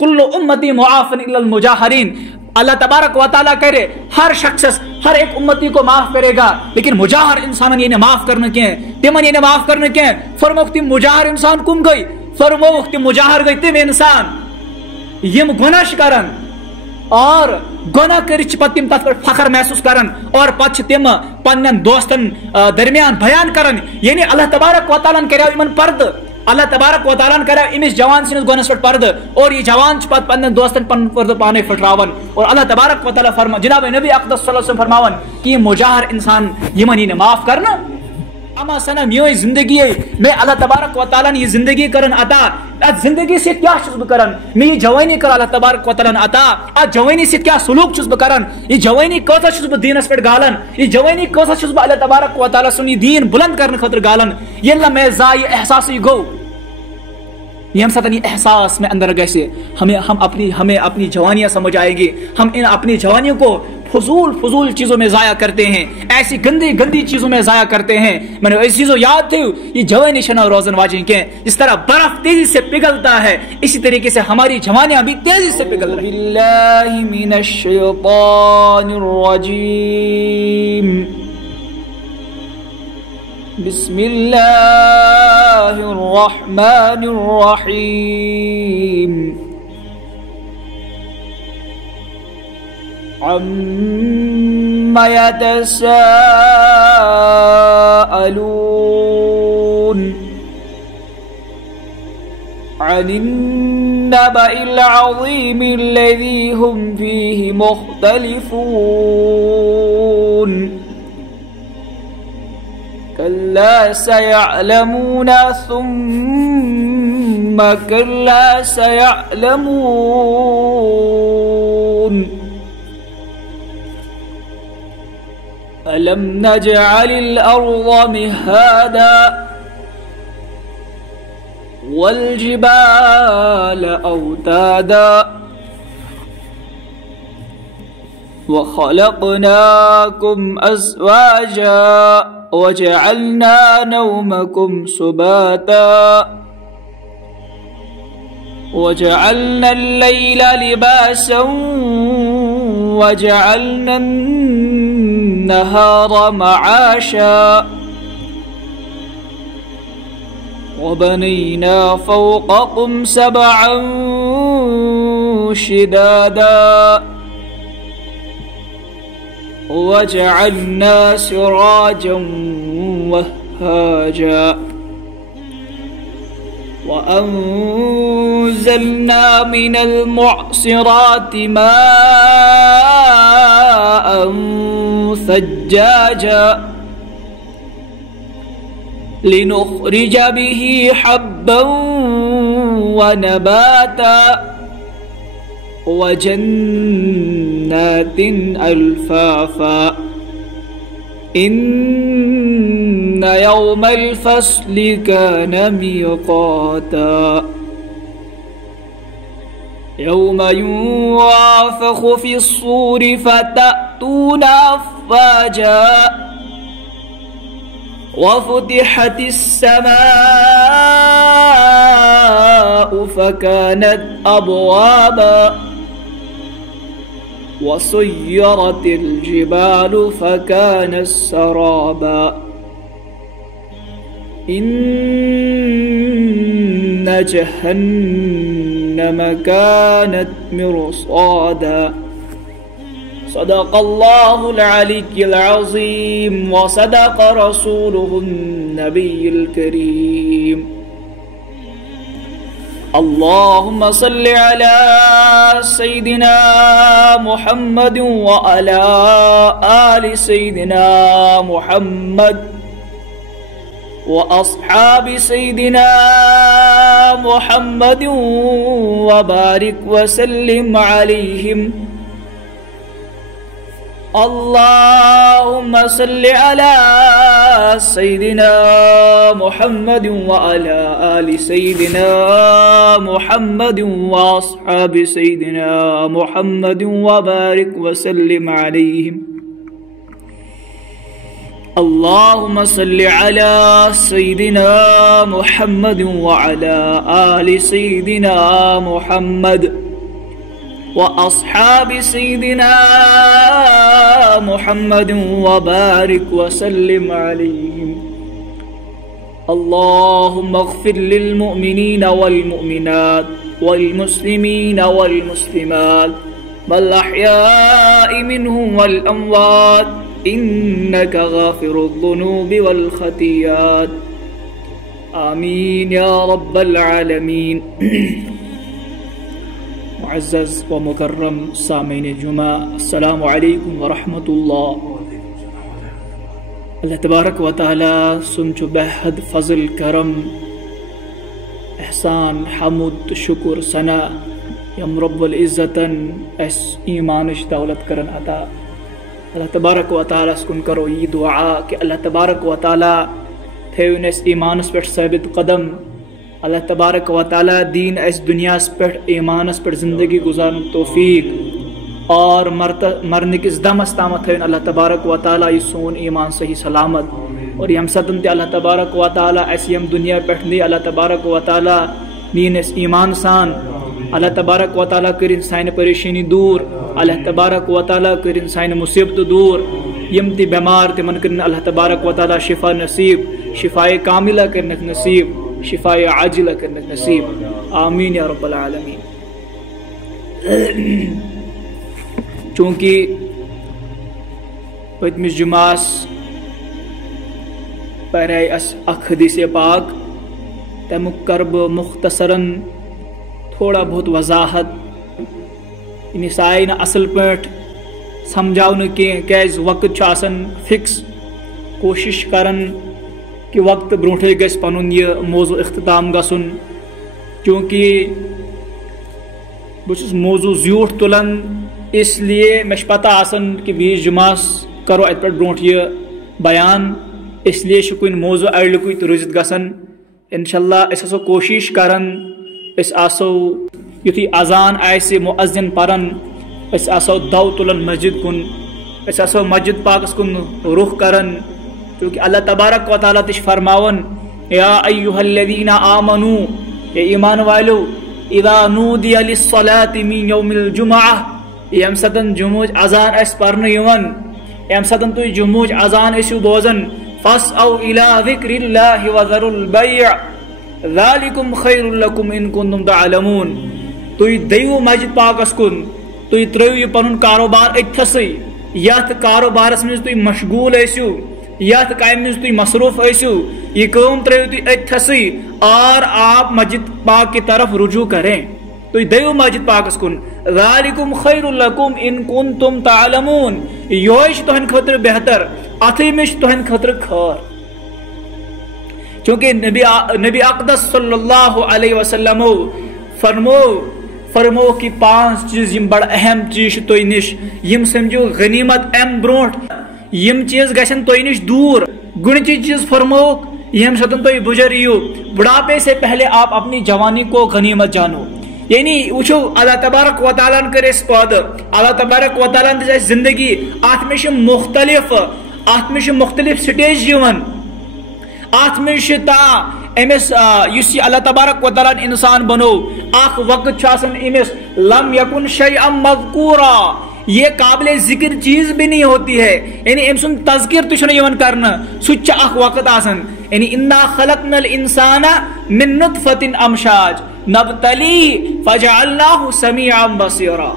کل امتی معافن الا المجاہرین. اللہ تبارک و تعالیٰ کرے ہر شخص ہر ایک امتی کو معاف کرے گا لیکن مجاہر انسان یہ معاف کرنے کے تمن یہ معاف کرنے کے. فرموک تم مجاہر انسان کم گئی؟ فرموک تم مجاہر گئی تم انسان یم گناہ کرن اور گناہ کرچ پت تم تت فخر محسوس کرن اور پت تم پنن دوستن درمیان بیان کرن. یعنی اللہ تبارک و تعالیٰ کرے یمن پرد. اللہ تبارک و تعالیٰ کرے امس جوان سنس گنس پہ پرد اور یہ جوان پت پنن دوستن پن پرد پانے پھٹراون. اور اللہ تبارک و تعالیٰ فرما جناب نبی اقدس صلی اللہ علیہ وسلم فرماون کہ یہ مجاہر انسان یمن یہ معاف کرنا. اما سنا میوئی زندگی میں اللہ تبارک و تعالیٰ نے یہ زندگی کرن عطا. زندگی سے کیا چھس بہ کرن؟ میں یہ جوانی کر اللہ تبارک و تعالیٰ نے عطا. جوانی سے کیا سلوک چھس بہ کرن؟ یہ جوانی کوتا چھس بہ دینس پہ گالن. یہ جوانی کوتا چھس بہ اللہ تبارک و تعالیٰ سن یہ دین بلند کرنے خاطر گالن. یہ اللہ میں ضائع احساس گو یہ ہم ساتھ یہ احساس میں اندر گیسے ہم اپنی جوانیاں سمجھ آئیں گے. ہم ان اپنی جوانیوں کو فضول چیزوں میں ضائع کرتے ہیں, ایسی گندی چیزوں میں ضائع کرتے ہیں. میں نے ایسی چیزوں یاد تھی یہ جوانی شنا روزن واجن کے جس طرح برف تیزی سے پگھلتا ہے اسی طریقے سے ہماری جوانیاں بھی تیزی سے پگھل رہی. باللہ من الشیطان الرجیم بسم اللہ الرحمن الرحیم عم يتساءلون عن النبأ العظيم الذي هم فيه مختلفون كلا سيعلمون ثم كلا سيعلمون ألم نجعل الأرض مهادا والجبال أوتادا وخلقناكم أزواجا وجعلنا نومكم سباتا وجعلنا الليل لباسا وجعلنا النهار معاشا وبنينا فوقكم سبعا شدادا وجعلنا سراجا وهاجا وأنزلنا من المعصرات ماء ثجاجا لنخرج به حبا ونباتا وجنات ألفافا إن يوم الفصل كان ميقاتا يوم ينفخ في الصور فتأتون أفواجا وفتحت السماء فكانت أبوابا وسيرت الجبال فكانت سرابا إن جهنم كانت مرصادا صدق الله العلي العظيم وصدق رسوله النبي الكريم. اللهم صل على سيدنا محمد وعلى آل سيدنا محمد وأصحاب سيدنا محمد وبارك وسلم عليهم. اللهم صل على سيدنا محمد وعلى آل سيدنا محمد وأصحاب سيدنا محمد وبارك وسلم عليهم. اللهم صل على سيدنا محمد وعلى آل سيدنا محمد وأصحاب سيدنا محمد وبارك وسلم عليهم. اللهم اغفر للمؤمنين والمؤمنات والمسلمين والمسلمات والأحياء منهم والأموات إنك غافر الذنوب والخطيئات. آمين يا رب العالمين. معزز و مکرم سامعین جمعہ، السلام علیکم ورحمۃ اللہ. اللہ تبارک و تعالی سن چھ بحد فضل کرم احسان حمد شکر ثنا یم رب العزتن اس ایمانش دولت کرن عطا. اللہ تبارک و تعالی کن کرو یہ دعا کہ اللہ تبارک و تعالی تھیون اس ایمانس پہ ثابت قدم. اللہ تبارک و تعالی دین اس دنیا پہ ایمانس پہ زندگی گزارن توفیق اور مرنے کس دمس تامت تھیون اللہ تبارک و تعالی یہ سون ایمان صحیح سلامت. اور یم سدن تے اللہ تبارک و تعالی اس یم دنیا پہ نی اللہ تبارک و تعالی نین اس ایمان سان. اللہ تبارک و تعالی کرن سائن پریشانی دور. اللہ تبارک و تعالی کرن سائن مصیبت دور. یم تی بیمار تمن کرن اللہ تبارک و تعالی شفا نصیب، شفاء کاملہ کرنک نصیب، شفاء عاجلہ کرنک نصیب. آمین یا رب العالمین. چونکہ پتمس جمعس پرے اس اخ حدیث پاک تمیک کرب مختصراً تھوڑا بہت وضاحت. یعنی سائن اصل پٹ سمجھاؤ کیاز وقت آسان فکس. کوشش کرن کہ وقت برونٹے گژھِ پنن یہ موضوع اختتام گژھن. چونکہ بہت موضوع زیوٹھ تلان اس لیے مے پتہ آسان کہ 20 جمعس کرو ات پہ برونٹ یہ بیان. اس لیے کن موضوع اڑلکے تو روزت گژھان. انشاءاللہ اس ہسا کوشش کران اس آسو یتھی اذان آسہ مؤذن پران اس آسو دو تلان مسجد کن. اس آسو مسجد پاکس کن رخ کران. کیونکہ اللہ تبارک و تعالیٰ تش فرماون یا ایہا الذین آمنو، اے ایمان والو، اذا نودی للصلاة من یوم الجمعہ، یم سدن جمعہ اذان اس پرن یوان، یم سدن تو جمعہ اذان اسو بوزن، فاسعوا الى ذکر اللہ وذروا البیع ذالکم خیر لکم ان کنتم تعلمون. تو دیو مسجد پاکس کن، تو ترو یہ پنن کاروبار اتھسی، یت کاروبارس مز تو مشغول ایسو، یت کامہ مز تھی مصروف ایسو، یہ کام ترو تھی اتھسی اور آپ مسجد پاک کی طرف رجوع کریں. تو دیو مسجد پاکس کن، ذالکم خیر لکم ان کنتم تعلمون. یہ تہن خاطر بہتر، اتھی مش تہن خاطر خیر. چونکہ نبی اقدس صلی اللہ علیہ وسلم فرمو کہ 5 چیز یم بڑا اہم چیز تو نش یم سمجھو غنیمت ام برونٹ یم چیز گھن تو نش دور. گنچی چیز فرموک یم سدن تو بجریو. بڑھاپے سے پہلے آپ اپنی جوانی کو غنیمت جانو. یعنی وچو اللہ تبارک و تعالیٰ کر اس پود، اللہ تبارک و تعالیٰ دس زندگی ات میں مختلف سٹیج یوان. ات میں امس اس اللہ تبارک و تعالیٰ انسان بنو اخ وقت امس لم یکن شیئا مذکورا، یہ قابل ذکر چیز بھی نہیں ہوتی ہے. یعنی ام سن تذکر تو کرنا سچ اخ وقت آسن. یعنی انا خلقنا الانسان من نطفة امشاج نبتلی فجعلناہ سمیعا بصیرا.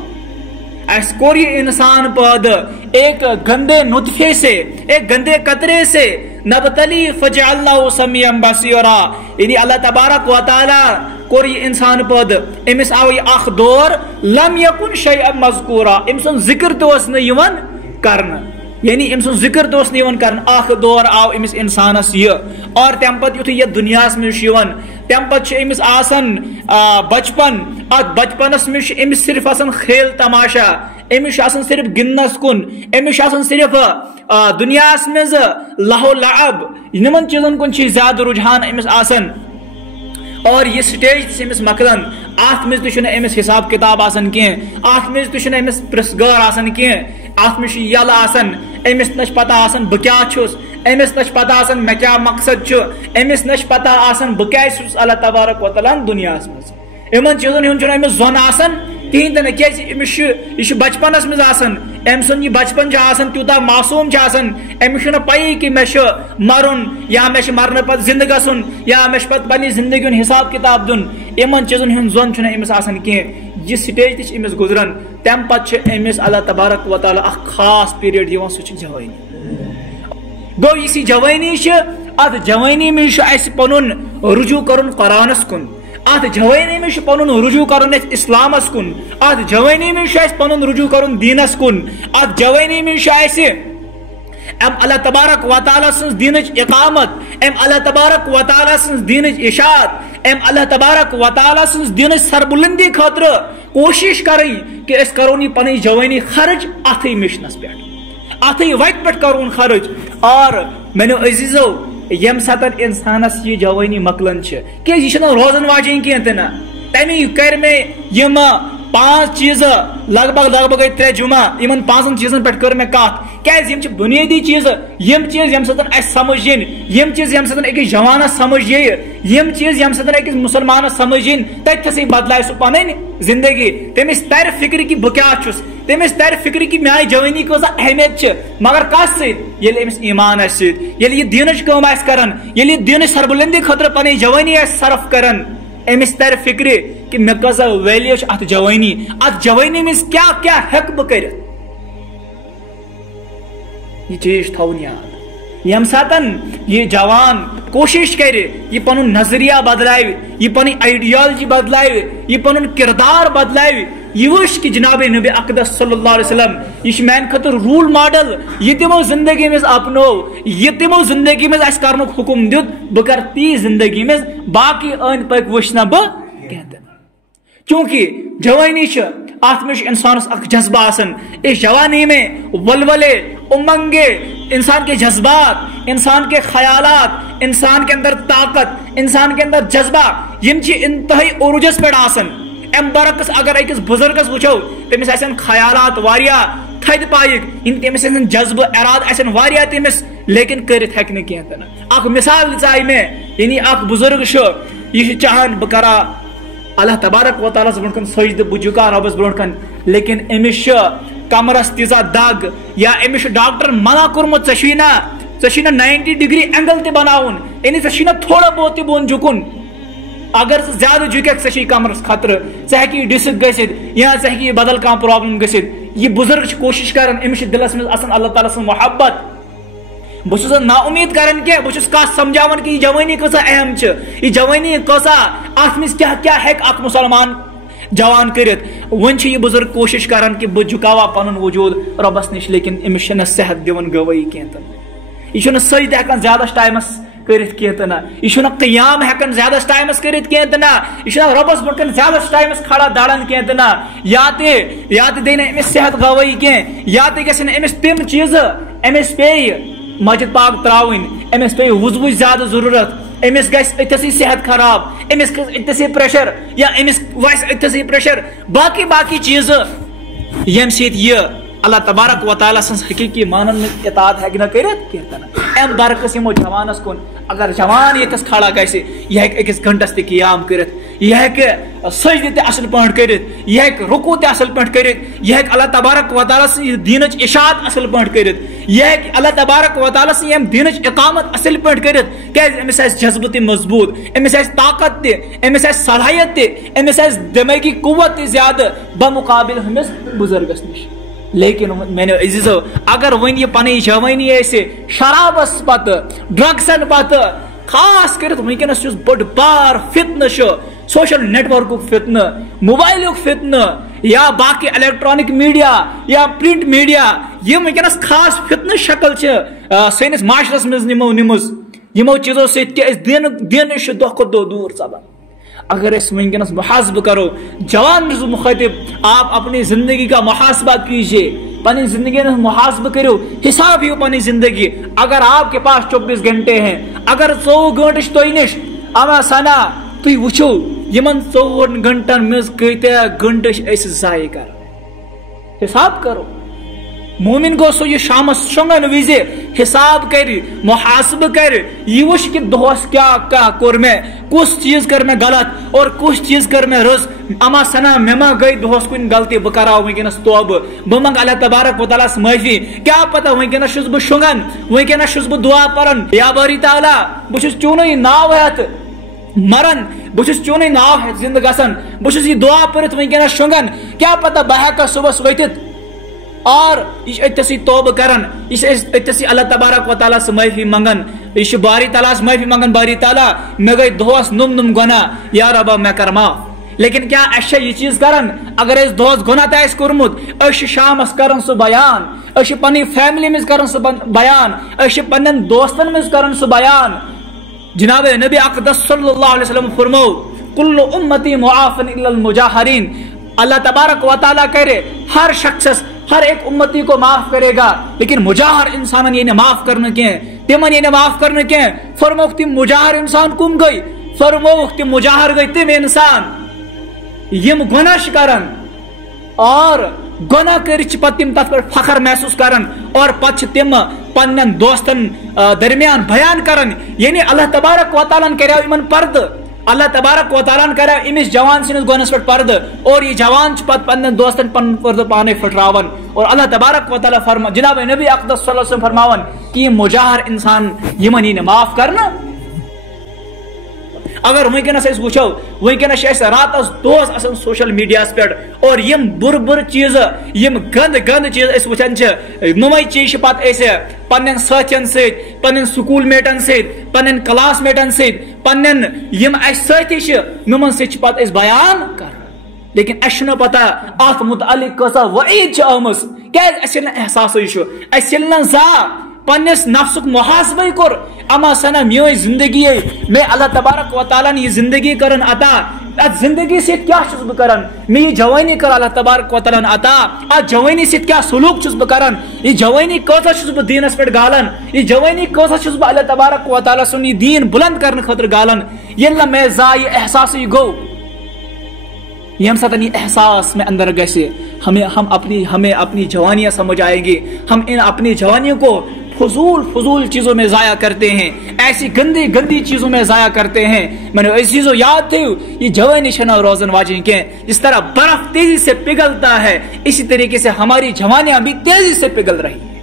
اس کو یہ انسان پود ایک گندے نطفے سے، ایک گندے قطرے سے، نبتلی فجعلناہ سمیعا بصیرا. یعنی اللہ تبارک و تعالی کو یہ انسان پود امس آو یہ اخ دور لم یکن شیئا مذکورا، امسن ذکر تو اس نے یوان کرنا. یعنی امسن ذکر تو اس نے یوان کرنا. اخ دور آو امس انسانس یہ، اور تم پت یتھ یہ دنیا میں یوان تم پت امس آسان بچپن. ات بچپنس میں امس صرف آسان کھیل تماشا، امس آسان صرف گندنس کن، امس آسان صرف دنیا مز لہو لعب، نمن چیزن کن زیادہ رجحان امس آسان. اور یہ سٹیج امس مکلان ات مز تہ امس حساب کتاب آسان کی، ات مز تہ امس پرسگار آسان کی، ات مز یل آسان، امس نش پتہ آسان بہ کیا چھس، امس نش پتہ آسان مے کیا مقصد چھ امس نش پتہ آسان بہ کیاز چھس اللہ تبارک و تعالیٰ دنیا مز یمن چیزن ہند چھُنہٕ أمِس زون آسان کہین تہ کیاز أمس یہ بچپنس مز آسان أمۍ سُنٛد یہ بچپن آسان تیوٗتاہ معصوم آسان أمس چھُنہٕ پَیی کہ مے چھُ مرُن یا مے چھُ مرنہٕ پتہٕ زندٕ گژھُن یا مے چھُ پتہٕ پننہِ زندگی ہُنٛد حساب کتاب دیُن یمن چیزن ہُنٛد زون چھُنہٕ أمس آسان کینٛہہ یہ سٹیج تہ چھِ أمس گزران تمہ پتہٕ چھُ أمس اللہ تبارک و تعالیٰ اکھ خاص پیریڈ دِوان سُہ چھُ جوانی گو یہ جوانی ات جوانی میں اس پن رجوع کرن قرآنس کن ات جوانی میں پن رجوع کرن اسلامس کن ات جوانی میں پن رجوع کرن دینس کن ات جوانی میں ام اللہ تبارک و تعالیٰ سن دینچ اقامت ام اللہ تبارک و تعالیٰ سن دینچ اشاعت ام اللہ تبارک و تعالیٰ سن دینچ سربلندی خاطر کوشش کریں کہ اس کرونی پنی جوانی خرچ اتھی مشنس پہ اتھی وت پہ کرون خرچ اور میانو عزیزو یم ساتن انسانس یہ جوانی مکلن کہ یہ روزن واجین کی نا تمی کر میں یم 5 چیز لگ بھگ گئی 3 جمعہ ان 5 چیزن پہ کر میں کت کی بنیادی چیز یم چیز یم ساتن اس سمجھ یم چیز یم ساتن اکس جوانس سمجھ یم چیز یم ساتن اکس مسلمانس سمجھ تتھسے بدلائے سہ پن زندگی تمس تر فکر کہ بہ کیا چھس تمس تر فکر کہ میانہ جوانی کۭژاہ اہمیت مگر کس سۭتۍ امس ایمان آسہِ سۭتۍ ییٚلہِ یہِ دیٖنٕچ کٲم آسہِ کران ییٚلہِ یہِ دیٖنٕچ سربلندی خٲطرٕ پنٕنۍ جوانی آسہِ صرف کران امس تر فکر کہ مے کۭژاہ ویلیو چھ ات جوانی مز کیا کیا ہیک بہ کر یہ چیز تھاون یاد یم ساتن یہ جوان کوشش کرے یہ پن نظریہ بدلائے یہ پن آئیڈیالوجی بدلائے یہ پن کردار بدلائے یہ وش کہ جناب نبی اقدس صلی اللہ علیہ وسلم یہ میان خاطر رول ماڈل یہ تمو زندگی مز اپنو یہ تمو زندگی مز اس کرنک حکم دیت بہ کر تی زندگی مز باقی أنٛدۍ پٔکۍ وٕچھنہ بہ کینٛہہ چونکہ جوانی ات میں انسانس اک جذبہ آسان اس جوانی میں ولولے امنگے انسان کے جذبات انسان کے خیالات انسان کے اندر طاقت انسان کے اندر جذبہ یم انتہائی عروجس پہ آسان ام برعکس اگر اکس بزرگس وچو تمس آسن خیالات واریاہ تھد پائک تمس آسن جذبہ اراد آسن واریاہ تمس لیکن کرت ہیکہ نہ کینٛہہ اک مثال دژاے میں یعنی اک بزرگ یہ چاہان بہ کرا اللہ تبارک و تعالیٰ برو کن سجدہ بہ جھکا ربس برو کن لیکن امس کمرس تیزا دگ یا امس ڈاکٹر منع کورمت ژے 90 ڈگری اینگل تہ بناون یعنی ژے تھوڑا بہت تہ بون جھکن اگر زیادہ جھکیک ژے کمرس خطرہ ژے ہیکی ڈسک گژھت یا ژے ہیکی بدل کانٛہہ پرابلم گژھت یہ بزرگ کوشش کران امس دلس مز آسان اللہ تعالیٰ سن محبت بہت نا امید کران کہ بہت کت سمجھاوان کہ یہ جوانی کۭژاہ اہم یہ جوانی کۭژاہ ات مز کیا ہیک اک مسلمان جوان کرت ون یہ بزرگ کوشش کران کہ بہ جھکاوا پنن وجود ربس نش لیکن امس صحت دِوان گوٲیی کینٛہہ یہ سجدٕ ہیکان زیادہ ٹائمس کرت کینٛہہ یہ قیام ہیکان زیادہ ٹائمس کرت کینٛہہ یہ ربس برو زیادہ ٹائمس کھڑا داران کینٛہہ یا تہ دے امس صحت گوٲیی کینٛہہ یا تہ گژھن امس تم چیز امس پیٚیہِ مسجد پاک تراؤن امس پہ وضو زیادہ ضرورت امس گژھِ اتھسٕے صحت خراب امس کھس اتھسٕے پریشر یا امس وس اتھسٕے پریشر باقی چیز یم سۭتۍ یہ اللہ تبارک و تعالیٰ سن حقیقی مانن میں اطاعت ہیکہ نہ کرت کینٛہہ ام برعکس یمو جوانس کن اگر جوان یتس کھڑا گژھِ یہ ہیکہ أکِس گھنٹس تہ قیام کرت یہ ہیکہ سجدٕ تہ اصل پٲٹھۍ کرت یہ ہیکہ رکوع تہ اصل پٲٹھۍ کرت یہ ہیکہ اللہ تبارک و تعالیٰ سن دینچ اشاعت اصل پٲٹھۍ کرت یہ ہیکہ اللہ تبارک و تعالیٰ سن یم دینچ اقامت اصل پٲٹھۍ کرت کیاز امس آسہِ جذبہ تہ مضبوط امس آسہِ طاقت تہ امس آسہِ صلاحیت تہ امس آسہِ دماغی قوت تہ زیادہ بمقابل ہمس بزرگس نش لیکن میانو عزیزو اگر ون یہ پنی جوانی شرابس پتہ ڈرگسن پتہ خاص کرت ونکس بڑ بار فتنہ سوشل نیٹ ورک فتنہ موبائل فتنہ یا باقی الیکٹرانک میڈیا یا پرنٹ میڈیا یہ ونکس خاص فتنہ شکل سنس معاشرس مز نمز یمو چیزوں دین دہ کھت دہ دور سپان اگر اس ونکس محاسبہ کرو جوان مخاطب آپ اپنی زندگی کا محاسبہ کیجیے پنی زندگی میں محاسبہ کرو حساب ہی پنی زندگی اگر آپ کے پاس 24 گھنٹے ہیں اگر 24 گھنٹے تہ نش اما سنا تھی وچھو یمن 24 گھنٹن مز کتیا گھنٹے ضائع کر حساب کرو مومن گو سو یہ شامس شونگن وز حساب کر محاسب کر یہ وچ کہ دہس کیا کور میں کس چیز کر میں غلط اور کس چیز کر میں رس اما سنا مما گئی دہس کن غلطی بہ کرا ونکس توبہ بہ منگ اللہ تبارک و تعالیٰ معافی کیا پتہ ونکس چھس بہ شونگن ونکس چھس بہ دعا پرن یا باری تعالیٰ بہ چھس چونی ناو ہیت مرن بہ چھس چونی ناو ہیت زندہ گژھن بہ چھس یہ دعا پرت ونکس شونگن کیا پتہ بہ ہیکا صبح ورتھت اور یہ اتسی توبہ کرن یہ اتسی اللہ تبارک و تعالیٰ سے معافی منگن یہ باری تعالیٰ سے معافی منگن باری تعالیٰ میں گئی دہس نم گناہ یا ربا میں کر معاف لیکن کیا اس یہ چیز کرن اگر اس دہس گناہ تہ کورمت اس شامس کرن سہ بیان اس پنی فیملی مز کرن سہ بیان اس پنن دوستن مز کرن سہ بیان جناب نبی اقدس صلی اللہ علیہ وسلم فرمو کل امتی معافن الا المجاہرین اللہ تبارک و تعالیٰ کرے ہر شخص ہر ایک امتی کو معاف کرے گا لیکن مجاہر انسان یہ معاف کرنے کے تمن یہ معاف کرنے کے فرموک تم مجاہر انسان کم گئی فرموک تم مجاہر گئی تم انسان یم گناہ کرن اور گناہ کرچ پت تم تت پر فخر محسوس کرن اور پت تم پنن دوستن درمیان بیان کرن یعنی اللہ تبارک و تعالیٰ کرے یمن پرد اللہ تبارک و تعالیٰ کرے امس جوان سنس گونس پہ پرد اور یہ جوان پت پنن دوستن پن پرد پانے پھٹراون اور اللہ تبارک و تعالیٰ فرما جناب نبی اقدس صلی اللہ علیہ وسلم فرماون کہ یہ مجاہر انسان یمن یہ معاف کرنا اگر ونکس وچو ونکس رات دہس آسان سوشل میڈیا پہ اور یم بر چیز یم گند چیز وچان نمے چیز پتہ پنن ساتھین ست پنن سکول میٹن ست پنن کلاس میٹن ست پنن یم ساتھی نمن ست پتہ بیان کر لیکن اس پتہ ات متعلق کسا وعید آمس کیا احساس اس زا پنس نفسک محاسبہ کور اما سنا میوی زندگی میں اللہ تبارک و تعالیٰ نے یہ زندگی کرن عطا ات زندگی سے کیا چھس بہ کرن میں یہ جوانی کر اللہ تبارک و تعالیٰ عطا ات جوانی سے کیا سلوک چھس بہ کرن یہ جوانی کوتا چھس بہ دینس پہ گالن یہ جوانی کوتا چھس بہ اللہ تبارک و تعالیٰ سن یہ دین بلند کرنے خاطر گالن یہ میں زا یہ احساس گو یم ساتھ یہ احساس میں اندر گسے ہمیں اپنی جوانیاں سمجھ آئیں گی ہم ان اپنی جوانیوں کو فضول چیزوں میں ضائع کرتے ہیں ایسی گندی چیزوں میں ضائع کرتے ہیں میں نے ایسی چیزوں یاد تھی یہ جوانی شنا روزن واجن کے جس طرح برف تیزی سے پگھلتا ہے اسی طریقے سے ہماری جوانیاں بھی تیزی سے پگھل رہی ہیں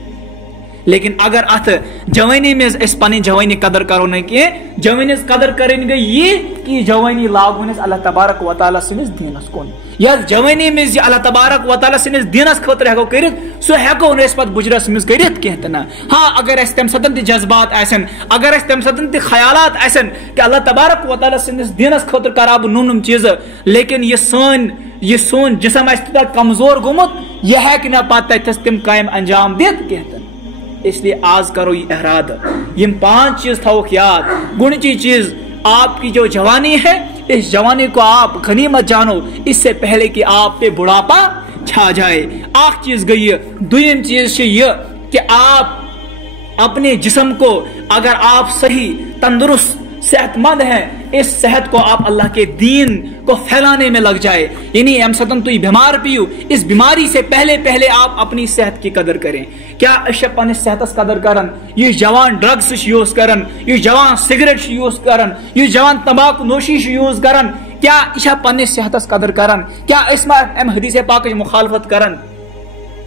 لیکن اگر ات جوانی میں اس پانی جوانی قدر کرو نہیں کہ جوانی قدر کریں گے یہ کہ جوانی لاگون اللہ تبارک و تعالیٰ سنس دینس کن یا جوانی میں اللہ تبارک و تعالیٰ سنس دینس خاطر ہیکو کرت سو ہیکو اس پت بجرس مز کرت کہتنا ہاں اگر اس تم سدن جذبات آسن اگر اس تم سدن خیالات آسن کہ اللہ تبارک و تعالیٰ سنس دینس خاطر کرا بہ نم چیز لیکن یہ سون جسم کمزور گومت یہ ہے کہ نہ پتہ تس تم قائم انجام دیت کہتن اس لیے آج کرو یہ احراد یہ 5 چیز تھوک یاد گنچی چیز آپ کی جو جوانی ہے اس جوانی کو آپ غنیمت جانو اس سے پہلے کہ آپ پہ بڑھاپا چھا جائے آخ چیز گئی دویم چیز یہ کہ آپ اپنے جسم کو اگر آپ صحیح تندرست صحت مند ہیں اس صحت کو آپ اللہ کے دین کو پھیلانے میں لگ جائے یعنی ہم سدن تو بیمار پیو اس بیماری سے پہلے آپ اپنی صحت کی قدر کریں کیا اشپن صحت قدر کرن یہ جوان ڈرگس یوز کرن یہ جوان سگریٹ یوز کرن یہ جوان تمباکو نوشی یوز کرن کیا اشا پنہ صحت قدر کرن کیا اس میں ام حدیث پاک مخالفت کرن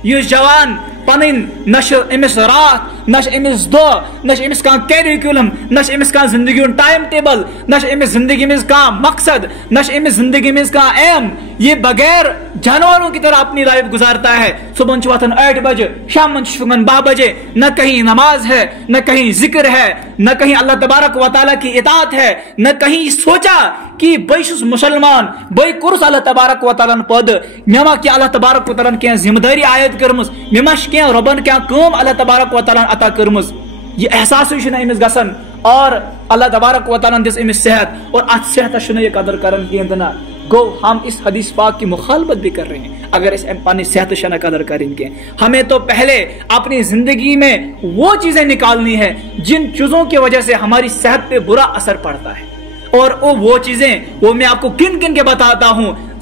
یہ جوان پنن نش امس رات نش امس دو نش امس کان کیریکولم نش امس کان زندگی ٹائم ٹیبل نش امس زندگی میں کان مقصد نش امس زندگی میں کان ایم یہ بغیر جانوروں کی طرح اپنی لائف گزارتا ہے صبح وتھان 8 بجے شام شگن 12 بجے نہ کہیں نماز ہے نہ کہیں ذکر ہے نہ کہیں اللہ تبارک و تعالیٰ کی اطاعت ہے نہ کہیں سوچا کہ بے چھس مسلمان بے کورس اللہ تبارک و تعالیٰ پد مما کی اللہ تبارک و تعالیٰ کی ذمہ داری عائد کرمز ممش کی ربن کیا کام اللہ تبارک و تعالیٰ عطا کرمز یہ احساس امس گسن اور اللہ تبارک و تعالیٰ دس امس صحت اور ات صحت یہ قدر کرن کہنا گو ہم اس حدیث پاک کی مخالفت بھی کر رہے ہیں اگر اس پانی صحت شنہ قدر کریں گے ہمیں تو پہلے اپنی زندگی میں وہ چیزیں نکالنی ہے جن چیزوں کی وجہ سے ہماری صحت پہ برا اثر پڑتا ہے اور وہ چیزیں وہ میں آپ کو کن کے بتاتا ہوں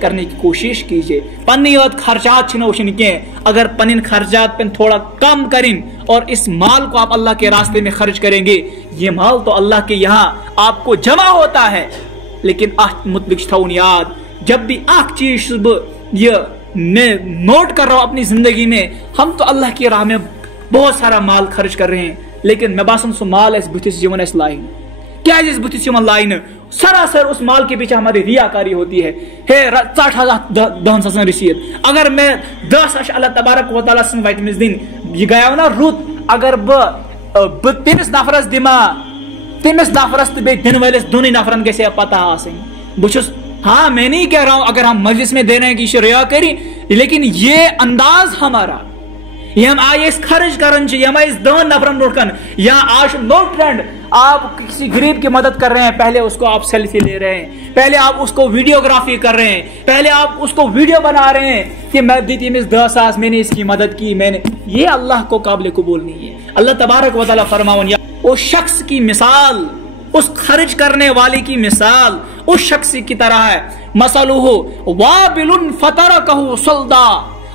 کرنے کی کوشش کیجیے. پنی یوت خرچات وچن کی, اگر پن خرچات پہ تھوڑا کم کریں اور اس مال کو آپ اللہ کے راستے میں خرچ کریں گے, یہ مال تو اللہ کے یہاں آپ کو جمع ہوتا ہے. لیکن ات متعلق تھاؤن یاد, جب بھی اخ چیز یہ میں نوٹ کر رہا ہوں اپنی زندگی میں, ہم تو اللہ کی راہ میں بہت سارا مال خرچ کر رہے ہیں, لیکن میں باسان سو مال اس بتس یمن اس لائن, کیا اس بتس یمن لائن, سراسر اس مال کے پیچھے ہماری ریاکاری ہوتی ہے. ہے 60,000 رسید, اگر میں 10 اللہ تبارک و تعالیٰ سن وائٹمنز دن یہ گیا نا رت, اگر تمس نفرس دما, تمس نفرس تو دن ولس دونوں نفرن گھس پتہ آسن. بہت ہاں میں نہیں کہہ رہا ہوں اگر ہم مجلس میں دے رہے ہیں کہ یہ ریاکاری, لیکن یہ انداز ہمارا, یہ ہم آئے خرچ کرن, یہ ہم آئے 10 نفرن روکن, یا آج نو ٹرینڈ آپ کسی غریب کی مدد کر رہے ہیں, پہلے اس کو آپ سیلفی لے رہے ہیں, پہلے آپ اس کو ویڈیوگرافی کر رہے ہیں, پہلے آپ اس کو ویڈیو بنا رہے ہیں کہ میں دیتی میں 10 ساس میں نے اس کی مدد کی, میں نے, یہ اللہ کو قابل قبول نہیں ہے. اللہ تبارک و تعالیٰ فرماؤن, اس شخص کی مثال, اس خرچ کرنے والے کی مثال اس شخص کی طرح ہے, مثلہ وابل فترکہ صلدا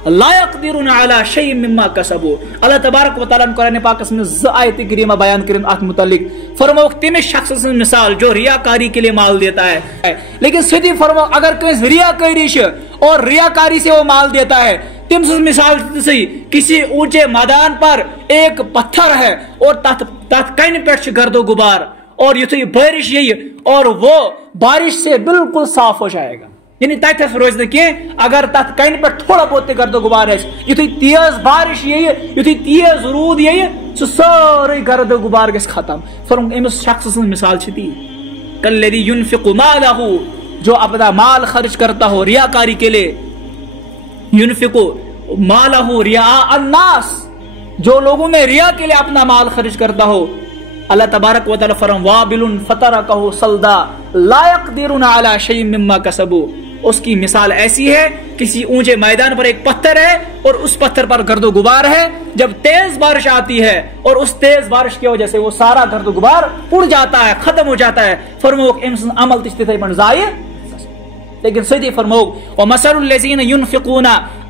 لا يقدرون على شيء مما كسبوا. اللہ تبارک و تعالیٰ قرآن پاک میں آیت کریمہ بیان کریں ات متعلق, فرماؤ تم شخص سے مثال جو ریاکاری کے لیے مال دیتا ہے, لیکن سیدھی فرماؤ اگر کوئی ریاکاری اور ریاکاری سے وہ مال دیتا ہے, تم سے مثال سے کسی اونچے میدان پر ایک پتھر ہے اور تحت کن پہ گرد و غبار, اور یہ بارش یہی اور وہ بارش سے بالکل صاف ہو جائے گا, یعنی تتس روز نا کی, اگر تک کن پہ تھوڑا بہت گرد و غبار ہے, یتھے تیز بارش یہ, یتھے تیز رود یہ, سہ ساری گرد و غبار گھس ختم. فرم امس شخص سن مثال تی کالذی ینفق مالہ, جو اپنا مال خرچ کرتا ہو ریاکاری کے لیے, ینفق مالہ رعاء الناس, جو لوگوں میں ریا کے لیے اپنا مال خرچ کرتا ہو. اللہ تبارک و تعالی فرم وابل فترکہ صلدا لا يقدرون علی شیء مما کسبوا, اس کی مثال ایسی ہے کسی اونچے میدان پر ایک پتھر ہے اور اس پتھر پر گرد و غبار ہے, جب تیز بارش آتی ہے اور اس تیز بارش کی وجہ سے وہ سارا گرد و غبار اڑ جاتا ہے, ختم ہو جاتا ہے. فرمو امس عمل تشتے پن ضائع, لیکن سیدھی فرمو ومثل الذین ينفقون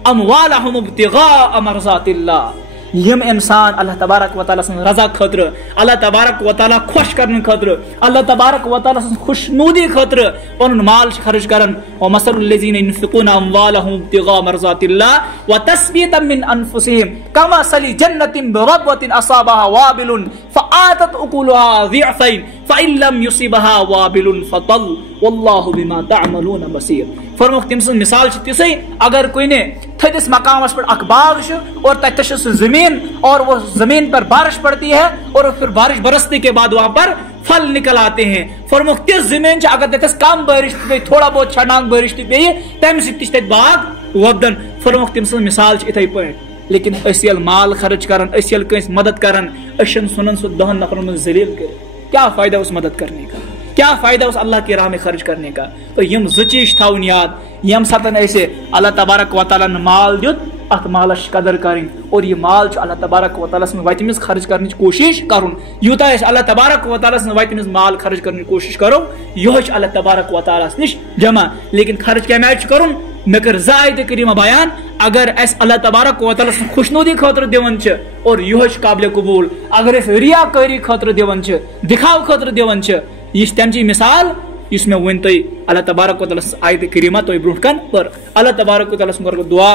اموالهم ابتغاء مرضات اللہ, یم انسان اللہ تبارک و تعالیٰ سن رضا خاطر, اللہ تبارک و تعالیٰ خوش کرنے خاطر, اللہ تبارک و تعالیٰ سن خوشنودی خاطر پن مال خرچ کرن. ومثل الذین ينفقون اموالهم ابتغاء مرضات اللہ وتثبیتا من انفسهم کمثل جنۃ بربوۃ اصابها وابل فآتت اکلها ضعفین فإن لم يصبها وابل فطل واللہ بما تعملون بصیر. فرموک تم سن مثال تسی, اگر کوئی نے تھدس مقامس پر اخ باغ اور تتش زمین, اور وہ زمین پر بارش پڑتی ہے اور پھر بارش برسنے کے بعد وہاں پر پھل نکل آتے ہیں. فرموک تس زمین اگر تتس کم بارش پی, تھوڑا بہت چھڑناک بارش پی, تم سی باغ وبدن. فرموک تم سن مثال اتھے پہ, لیکن اس یل مال خرچ کرن, اس یل کنس مدد کرن, اشن سنن سو 10 نفرن میں ذلیل کرے, کیا فائدہ اس مدد کرنے کا, کیا فائدہ اس اللہ کی راہ میں خرچ کرنے کا. تو یم زچیش تھاؤن یاد, یم ساتن ایسے اللہ تبارک و تعالیٰ نے مال دیت, ات مالش قدر کریں, اور یہ مال اللہ تبارک و تعالیٰ سن وتمس خرچ کرنے کی کوشش کرن. یوتا اللہ تبارک و تعالیٰ سن وتمس مال خرچ کرنے کی کوشش کرو, یہ اللہ تبارک و تعالیٰ نش جمع, لیکن خرچ کیا میچ کرن. میں کر زائد کریمہ بیان, اگر اس اللہ تبارک و تعالیٰ سن خوشنودی خاطر دیون چھ اور یہ قابل قبول, اگر اس ریاکاری خاطر دیون چھ, دکھاو خاطر دیون چھ, یہ تمچی مثال اس میں ون تھی اللہ تبارک و تعالیٰ آیت کریمہ تو برونٹ کن پر. اللہ تبارک و تعالیٰ سن دعا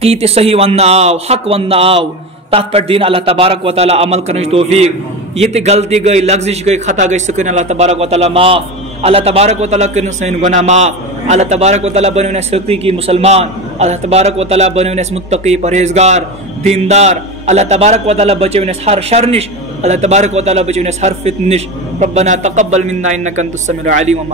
کی تے صحیح ون آو, حق ون آو, تات پر دین اللہ تبارک و تعالیٰ عمل کرنے توفیق. یہ تے غلطی گئی, لغزش گئی, خطا گئی, سکن اللہ تبارک و تعالیٰ معاف. اللہ تبارک و تعالیٰ کرنے سین گناہ معاف. اللہ تبارک و تعالیٰ بنونے حقیقی مسلمان. اللہ تبارک و تعالیٰ بنونے متقی, پرہیزگار, دیندار. اللہ تبارک و تعالیٰ بچونے ہر شر نش. اللہ تبارک و تعالیٰ بچونے ہر فتن نش. ربنا تقبل منا انک انت السمیع العلیم.